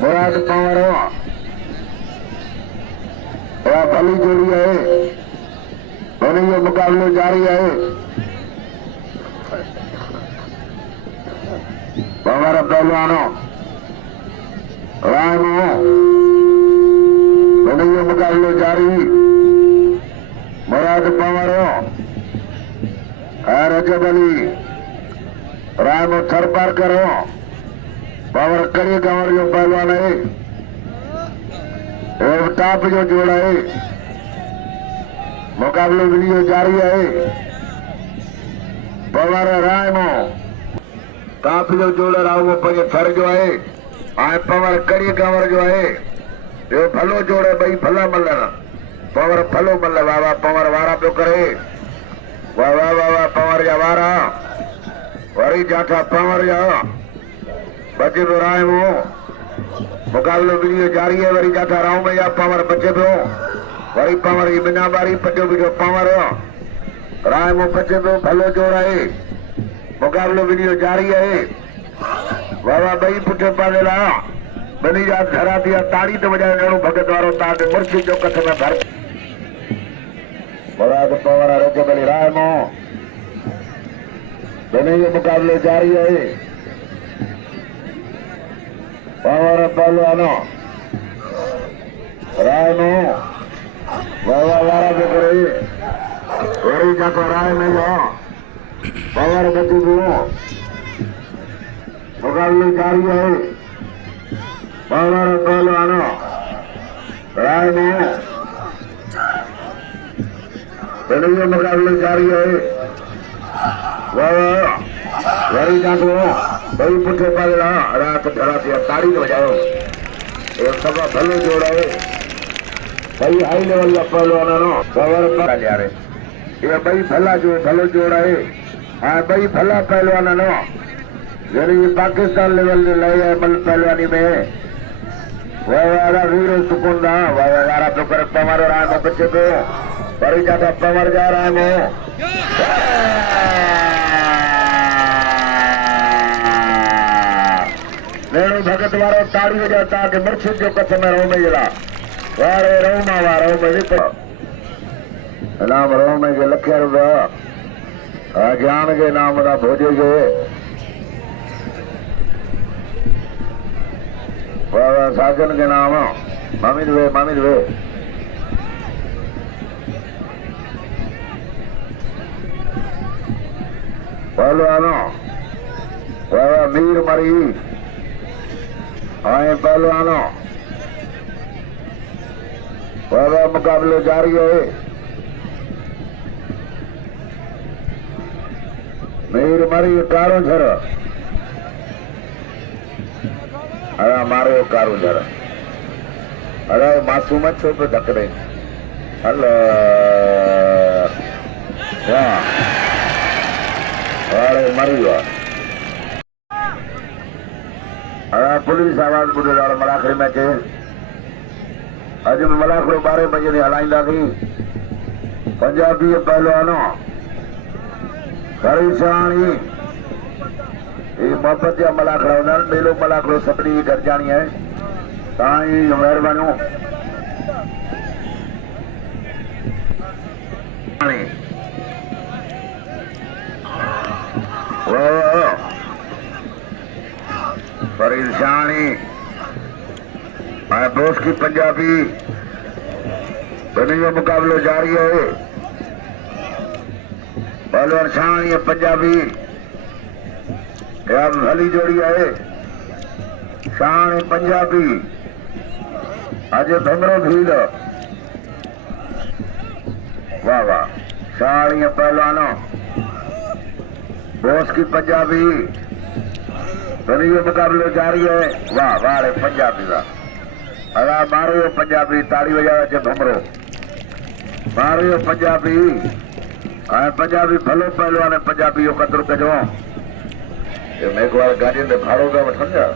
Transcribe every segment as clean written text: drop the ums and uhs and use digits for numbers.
मुराद पवार भली जोड़ी है। दोनों ये मुकाबले जारी है। पवार पहलवानों रामो दोनों ये मुकाबले जारी। मुराद पवार रजब अली रामो थर पार करो। पावर कड़ी कंवर जो पहलवान है टाप जो जोड़ा है। मुकाबले वीडियो जारी है। पवार रामो टाप जो जोड़ा रहा वो पंहिंजे थर जो है। पवार कड़ी कंवर जो है यो भलो जोड़े भई भला मल्लण। पवार भलो मल्ल। वाह वाह पवार वारा पियो करे। वाह वाह वाह वाह पवार जा वारा वरी जाठा पवार जा बचे पियो रामो। मुकाबलो वीडियो जारी है। वरी जाठा राव में या पवार बचे पियो। वरी पवार जी बिना बारी पजो बीठो पवार रामो बचे पियो। भलो जोड़ है। मुकाबलो वीडियो जारी है। वाह वाह बई पुठे पाले ला बनी जा धरा दिया ताड़ी तो बजाए नेणु भगत वारो ताड़ मुर्शी जो कथ में भर। मुराद पवार रजब अली रामो दोनों ये मुकाबले जारी है। पवार पहलवानों रामो वाह वारा पे करे। वरी जातो राय में जाओ पवार बची पियो। मुकाबले जारी है। पवार पहलवानों रामो दोनों ये मुकाबले जारी है। वाह वरी जातो बई पुठे पाला रात धरा दिया ताड़ी तो बजाओ। एक सभा भलो जोड़ा है भाई हाई लेवल का पहलवानों पवार पर यार ये भाई भला जो भलो जोड़ा है। हाँ भाई भला पहलवानों यानी ये पाकिस्तान लेवल में लाया है मल पहलवानी में। वाह वारा वीर सुकून दा वाह वारा तो कर पवार रामो बच्चे को वरी जाता पवार जा रामो नेणु भगत वारो ताड़ी वजाता के मुर्शिद जो कथ में रो में जला वारे रोमा वारो में नाम रो में के लखे रुपया ज्ञान के नाम दा भोजे के वाह साजन के नाम मामिद वे पहलवानों वाह मीर मरी आए पहलवानों वाह मुकाबले जारी है। मीर मरी कारो झर अरे मारो कारो झर अरे मासूम छो पे धक दे। हलो वाह अरे मरी वाह पुलिस आवाज ॿुधो ॾाढो मलाखड़ी में अचे। अॼु मलाखड़ो 12 बजे हलाईंदासीं। पंजाबी पहलवानों परेशानी मोहब्बत जा मलाखड़ा हूंदा आहिनि। ॿेलो मलाखड़ो सभिनी जी गॾिजाणी आहे। तव्हांजी महिरबानियूं। परेशानी बोस की पंजाबी दोनों ये मुकाबलो जारी है। पहलवान शान ये पंजाबी भली जोड़ी है। शान पंजाबी आज भमरो भील वाह वाह शान ये पहलवानों बोस की पंजाबी दोनों ये मुकाबले जारी है। वाह वाह रे पंजाबी वाह अरे मारो यो पंजाबी ताड़ी बजावे छे भमरो मारो यो पंजाबी पंजाबी भलो पहलवान पंजाबी यो कतरो कजो ये मैं एक बार गाड़ी में भाड़ो का वठन जा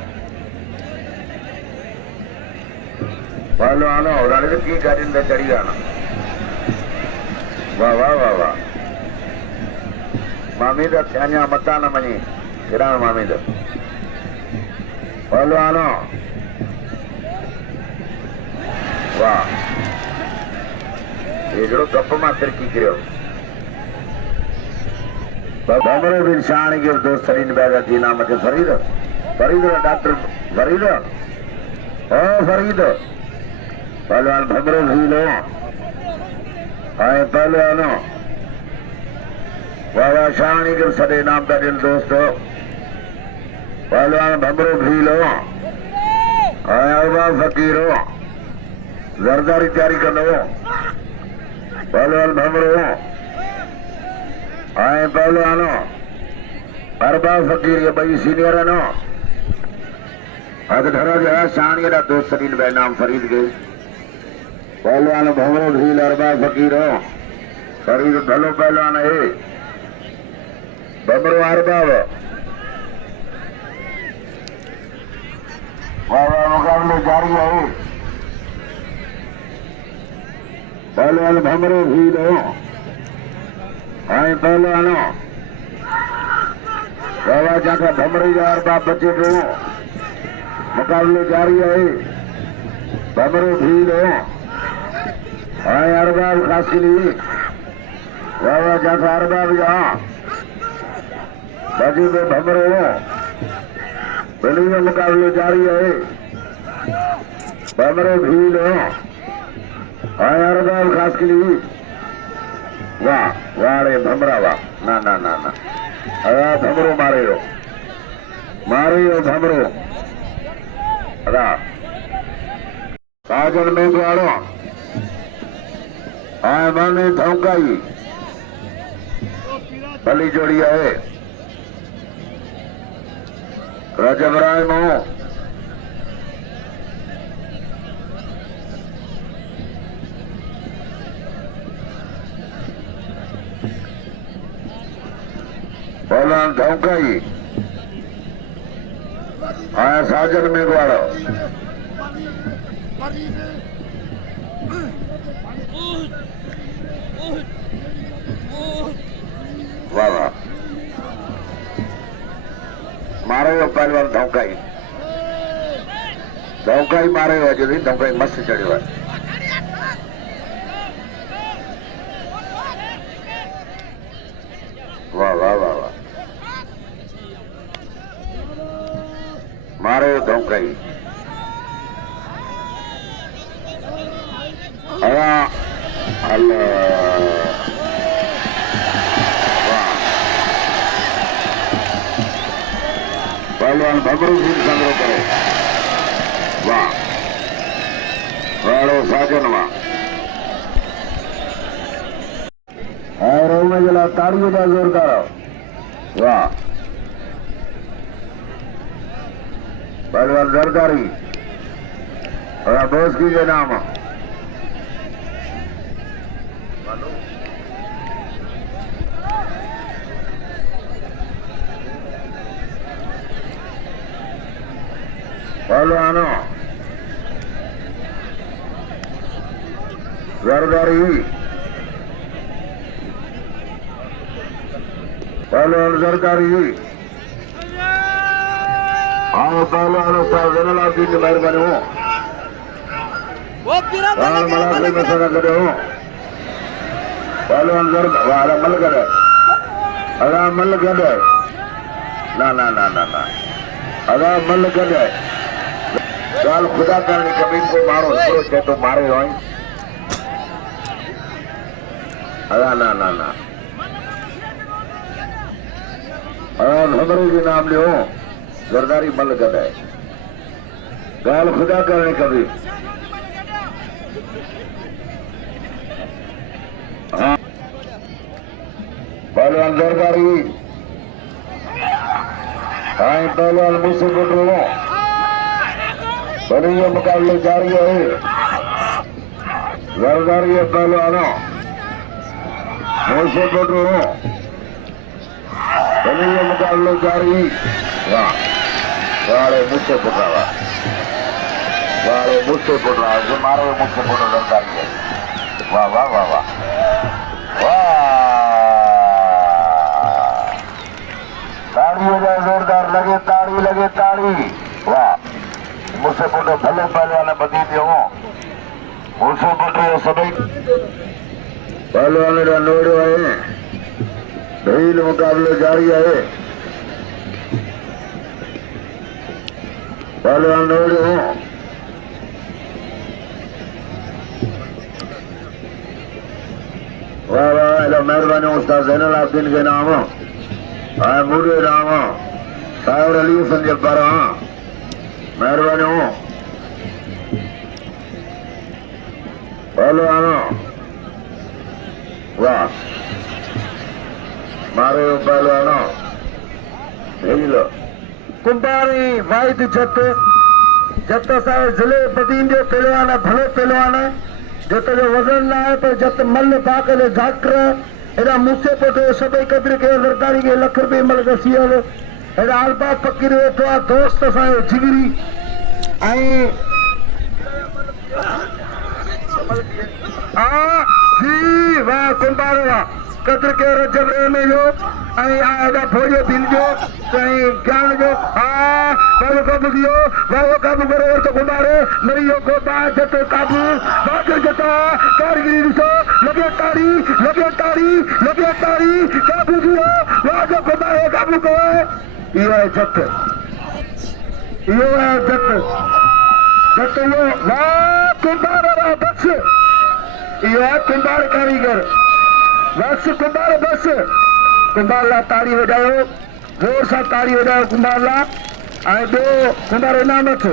पहलवान और की गाड़ी में चढ़ी आना। वाह वाह वाह वाह मामी दा थियानिया मता न मनी किरान मामी दा पहलवानों वाह ये जो गप मात्र की करो भमरे बिन शान के दोस्त सरीन बैगा जी नाम के फरीद फरीद डॉक्टर फरीद ओ फरीद पहलवान भमरे भीलो आए पहलवानों बाबा शानी के सरे नाम का दिल दोस्तों पहलवान भमरे भीलो आए अरबा फकीरो जरदारी तैयारी कर लो पहलवान भमरो आए पहलवानों अरबा फकीर ये भाई सीनियर है नो अगर धरा जो है शानी का दोस्त सरीन भाई नाम फरीद के पहलवान भमरो भील अरबा फकीर हो फरीद भलो पहलवान है भमरो अरबा मुकाबले जारी है पहलवान भमरे भील हो आए पहलवानों बाबा जाकर भमरे यार बाप बच्चे को मुकाबले जारी है भमरे भील हो आए अरबाब खास के लिए बाबा जाकर अरबाब यहाँ बाजी में भमरे हो बली में मुकाबले जारी है भमरे भील हो आए अरबाब खास के लिए वाह वाह रे भमरा वाह ना ना ना ना अरे भमरो मारे हो भमरो अदा साजन में द्वारो आए माने धौकाई भली जोड़ी है रजब राय मोह पहलवान धौकाई आया साजन में ग्वाड़ो वाह वाह मारे हो पहलवान धौकाई मारे हो जो धौकाई मस्त चढ़ो है वाह वाह वाह वाह मारे धौकाई पहलवान भमरू सिंह संग्रह करे वाह वाड़ो साजन वाह और में जला ताड़ियों का जोरदार वाह पहलवान जरदारी और बोस्की के नाम पहलवानों जरदारी पहलवान जरदारी आओ पहलवान साहब जनलाल जी की मेहरबानी हो मलाक में सदा करे हो पहलवान जरदारी मल करे अदा मल करे ना ना ना ना ना अदा मल करे चाल खुदा करने कभी को मारो सोच तो मारे हो अदा ना ना ना भमरे के नाम ले हो जरदारी मल कर है गाल खुदा करने कभी हाँ पहलवान जरदारी हाँ पहलवान मुझसे बोल रहे हो बड़ी ये मुकाबले जारी है जरदारी है पहलवानों मुझसे बोल रहे हो बड़ी ये मुकाबले जारी वाह वाले मुझसे बोल रहा वाले मुझसे बोल रहा जो मारे मुझसे बोल रहा जरदारी है वाह वाह वाह वाह वाह ताड़ी हो जाए जोरदार लगे ताड़ी वाह मुझसे पुटो भलो पहलवान बदी दियो मुझसे पुटो सभी पहलवान रा नोड़ो है भील मुकाबले जारी है पहलवान नोड़ो वाह वाह हेलो मेहरबानी उस्ताद ज़ैनुल आबिदीन के नाम आए मुझे नाम साहिर अली संजय पर मेहरबानी हूँ पहलवानो वाह मारे पहलवानो भेज लो कुंभारी वाहिद जत साहिब जिले बदीन जो पहलवान है भलो पहलवान है जत जो वजन ना है पर जत मल पाकले डॉक्टर एड़ा मुझसे पोटे सभी कब्र के सरकारी के लख रुपये मल गसियल एड़ा अल्बा फकीर वेठो आहे दोस्त असांजो जिगरी ऐं जी वाह कुंभार वाह कद्र के रजब में जो ऐं भोजो दिल जो ऐं ज्ञान जो बाबू काबू दियो बाबू काबू करो तो कुंभारे मरियो को जत काबू बादल जता कारगिरी ॾिसो लगे तारी काबू दियो वाह जो कुंभारे काबू कयो इहो आहे जत इहो आहे जत इहो वाह कुंभार वाह बस इहो आहे कुंभार कारीगर बस कुंभार बस कुंभार ला ताड़ी वजायो जोर सां ताड़ी वजायो कुंभार ला ऐं ॿियो कुंभार इनाम अथु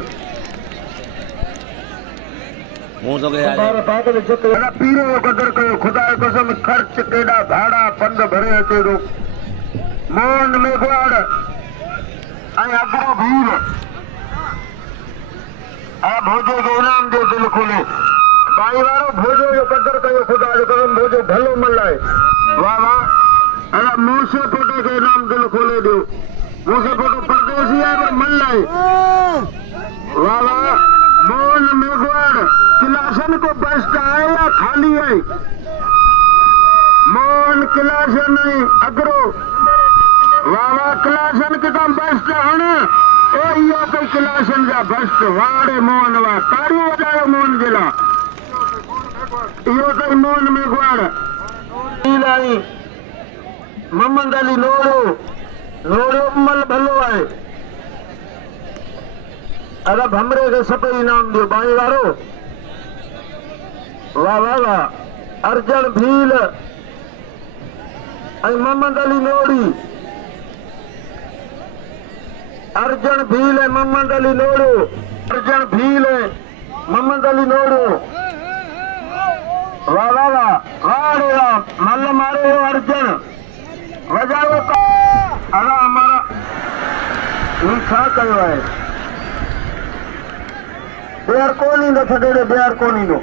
पीरो कदर कयो खुदा कसम ख़र्च केॾा भाड़ा पंध भरे अचे थो मोहन मेघवाड़ ऐं अगरो भीर ऐं भोजे जो इनाम जो दिलि खोले भाई वारो भोजो जो कदर कयो खुदा जो कसम भोजो भलो मल्हाए वाह वाह अरे मूसे पोटे के नाम दिल खोले दो मूसे पोटे परदेसी है पर मल्लाए वाह वाह मोहन मेघवाड़ किलासन को बस्ट है या खाली है मोहन किलासन अगरो वाह वाह किलासन के तो बस्ट है ओ यो कोई किलासन जा बस्ट वाड़े मोहन वाह ताड़ी वजायो मोहन जिला यो कोई मोहन मेघवाड़ लाई मोहम्मद अली नोड़ो मल भलो है अरब हमरे के सब इनाम दियो बाई वारो वाह वाह वाह अर्जन भील मोहम्मद अली नोड़ी अर्जन भील है मोहम्मद अली नोड़ो अर्जन भील है मोहम्मद अली नोड़ो वाह वाह वाह वाह मल मारे हो अर्जन वजायो अरे हमारा ये छा कयो है बेर कोनी न छड़े बेर कोनी नो